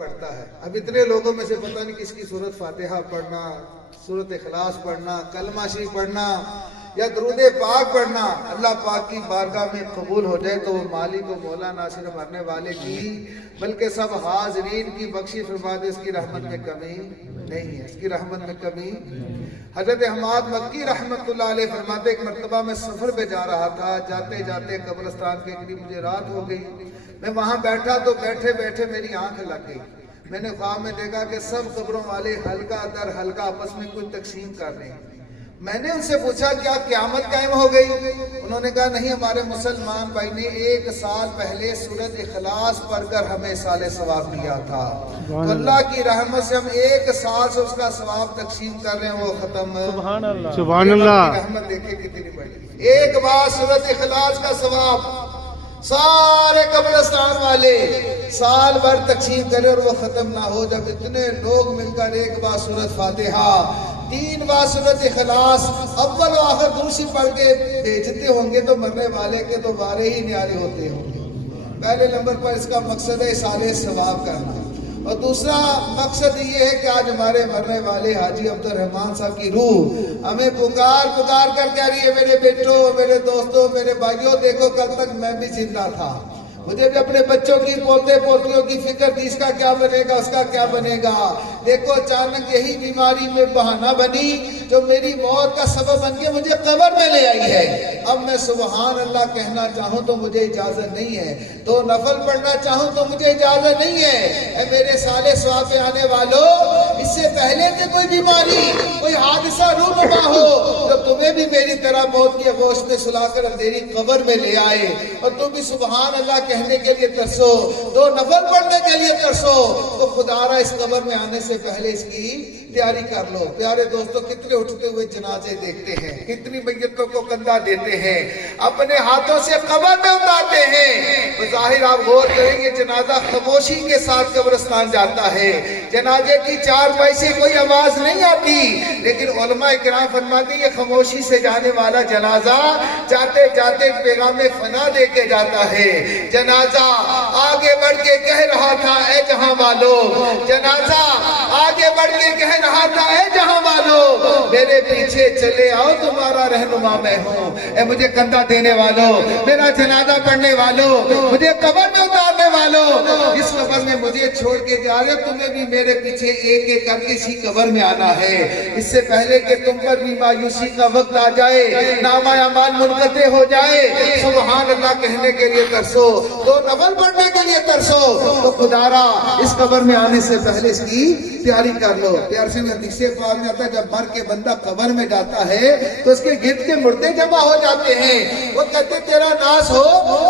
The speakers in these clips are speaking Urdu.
پڑھتا ہے. اب اتنے لوگوں میں سے پتہ نہیں کس کی سورت فاتحہ پڑھنا، سورت اخلاص پڑھنا، کلمہ شریف پڑھنا یا درود پاک پڑھنا اللہ پاک کی بارگاہ میں قبول ہو جائے تو وہ مالک و مولا نہ صرف مرنے والے کی بلکہ سب حاضرین کی بخشی فرما دے. اس کی رحمت میں کمی نہیں ہے، اس کی رحمت میں کمی. حضرت حماد مکی رحمت اللہ علیہ فرماتے ایک مرتبہ میں سفر پہ جا رہا تھا، جاتے جاتے قبرستان کے قریب مجھے رات ہو گئی. میں وہاں بیٹھا تو بیٹھے بیٹھے میری آنکھ لگ گئی. میں نے خواب میں دیکھا کہ سب قبروں والے حلقہ در حلقہ آپس میں کوئی تقسیم کر رہے ہیں. میں نے ان سے پوچھا کیا قیامت قائم ہو گئی؟ انہوں نے کہا نہیں، ہمارے مسلمان بھائی نے 1 سال پہلے سورۃ اخلاص پڑھ کر ہمیں سال ثواب دیا تھا، تو اللہ کی رحمت سے ہم 1 سال سے اس کا ثواب تقسیم کر رہے ہیں، وہ ختم. سبحان اللہ، سبحان اللہ. رحمت دیکھیں کتنی بڑی. ایک بار سورۃ اخلاص کا ثواب سارے قبرستان والے سال بھر تقسیم کرے اور وہ ختم نہ ہو. جب اتنے لوگ مل کر ایک بار سورۃ فاتحہ، 3 بار سورۃ اخلاص اول و آخر دوسری پڑھ کے بھیجتے ہوں گے تو مرنے والے کے تو بارے ہی نیارے ہوتے ہوں گے. پہلے نمبر پر اس کا مقصد ہے سال ثواب کرنا، اور دوسرا مقصد یہ ہے کہ آج ہمارے مرنے والے حاجی عبد الرحمن صاحب کی روح ہمیں پکار پکار کر کہہ رہی ہے میرے بیٹوں، میرے دوستوں، میرے بھائیوں، دیکھو کل تک میں بھی زندہ تھا، مجھے بھی اپنے بچوں کی، پوتے پوتیوں کی فکر تھی، اس کا کیا بنے گا، اس کا کیا بنے گا. دیکھو اچانک یہی بیماری میں بہانہ بنی جو میری موت کا سبب بن کے مجھے قبر میں لے آئی ہے. اب میں سبحان اللہ کہنا چاہوں تو مجھے اجازت نہیں ہے، تو نفل پڑھنا چاہوں تو مجھے اجازت نہیں ہے. اے میرے سالے ثواب پہ آنے والوں، اس سے پہلے کہ کوئی بیماری، کوئی حادثہ رونما ہو جو تمہیں بھی میری طرح موت کی آغوش میں سلا کر اندھیری قبر میں لے آئے اور تم بھی سبحان اللہ کہنے کے لیے ترسو، 2 نفل پڑھنے کے لیے ترسو، تو خدا را اس قبر میں آنے سے پہلے اس کی تیاری کر لو. پیارے دوستو، کتنے اٹھتے ہوئے جنازے دیکھتے ہیں، کتنی میتوں کو کندھا دیتے ہیں، اپنے ہاتھوں سے قبر میں اتارتے ہیں. بظاہر آپ غور کریں گے جنازہ خاموشی کے ساتھ قبرستان جاتا ہے، جنازے کی 4 پائی سے کوئی آواز نہیں آتی، لیکن علماء کرام فرماتے ہیں یہ خاموشی سے جانے والا جنازہ جاتے جاتے ایک پیغام فنا دے کے جاتا ہے. جنازہ آگے بڑھ کے کہہ رہا تھا اے جہاں والو، جنازہ آگے بڑھ کے کہہ رہا تھا اے جہاں والو، میرے پیچھے چلے آؤ تمہارا رہنما میں ہوں. اے مجھے کندھا دینے والوں، میرا جنازہ پڑھنے والوں، مجھے قبر میں اتارنے والوں، اس قبر میں مجھے چھوڑ کے جا رہے، تمہیں بھی میرے پیچھے ایک ایک کر کے اسی قبر میں آنا ہے. اس سے پہلے کہ تم پر بھی مایوسی کا وقت آ جائے، نامہ اعمال منقطع ہو جائے، سبحان اللہ کہنے کے لیے ترسو، 2 نفل پڑھنے کے لیے ترسو، تو خدا را اس قبر میں آنے سے پہلے اس کی تیاری کر لو. پیار سے حدیث پاک میں آتا ہے جب مر کے بندہ قبر میں جاتا ہے تو اس کے گرد کے مردے جمع ہو جاتے ہیں. وہ کہتے تیرا ناس ہو،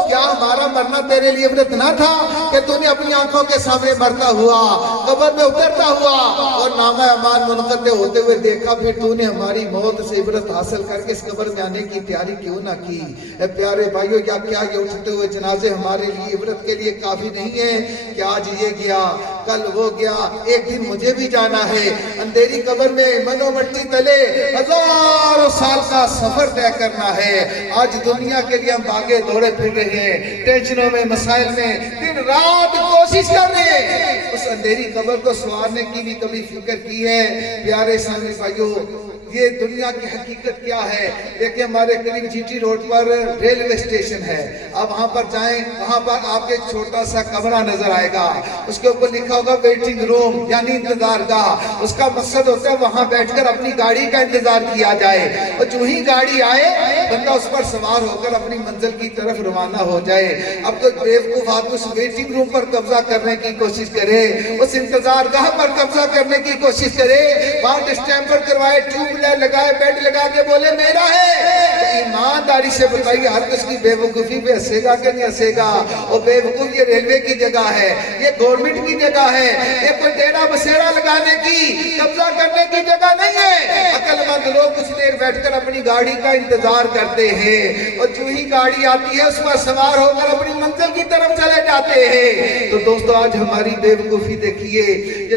کیا ہمارا مرنا تیرے لیے عبرت نہ تھا کہ تو نے اپنی آنکھوں کے سامنے مرتا ہوا، قبر میں اترتا ہوا اور نامہ اعمال منقطع ہوتے ہوئے دیکھا، پھر تو نے ہماری موت سے عبرت حاصل کر کے اس قبر میں آنے کی تیاری کیوں نہ کی. اے پیارے بھائیو، کیا یہ اٹھتے ہوئے جنازے ہمارے لیے عبرت کے لیے کافی نہیں ہے کہ آج یہ گیا کل وہ گیا، ایک دن مجھے بھی جانا ہے. اندھیری قبر میں منو مٹی تلے 1000 سال کا سفر طے کرنا ہے. آج دنیا کے لیے ہم بھاگے دوڑے پھر رہے ہیں، ٹینشنوں میں، مسائل میں دن رات کوشش کر رہے ہیں. اس اندھیری قبر کو سوارنے کی بھی کبھی فکر کی ہے؟ پیارے اسلامی بھائیو، یہ دنیا کی حقیقت کیا ہے؟ دیکھیں ہمارے قریب جی ٹی روڈ پر ریلوے اسٹیشن ہے. آپ وہاں پر جائیں، وہاں پر آپ کو ایک چھوٹا سا کمرہ نظر آئے گا، اس کے اوپر لکھا ہوگا ویٹنگ روم یعنی انتظار گاہ. اس کا مقصد ہوتا ہے وہاں بیٹھ کر اپنی گاڑی کا انتظار کیا جائے، اور جو ہی گاڑی آئے بندہ اس پر سوار ہو کر اپنی منزل کی طرف روانہ ہو جائے. اب تو بیوقوف آدمی اس ویٹنگ روم پر قبضہ کرنے کی کوشش کرے، اس انتظار گاہ پر قبضہ کرنے کی کوشش کرے، وہاں اسٹیمپر کروائے، ٹیوب لگائے، بیڈ لگا کے بولے میرا ہے. ایمانداری سے بتائیے ہر کس کی بے وقوفی پہ ہنسے گا کہ نہیں ہنسے گا؟ اور بے وقوف یہ ریلوے کی جگہ ہے، یہ گورنمنٹ کی جگہ ہے، یہ کوئی ڈیرا بسیرا لگانے کی، قبضہ کرنے کی جگہ نہیں ہے. عقل مند لوگ کچھ دیر بیٹھ کر اپنی گاڑی کا انتظار کرتے ہیں، اور جو ہی گاڑی آتی ہے اس پر سوار ہو کر اپنی منزل کی طرف چلے جاتے ہیں. تو دوستو آج ہماری بے وقوفی دیکھیے، یہ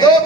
2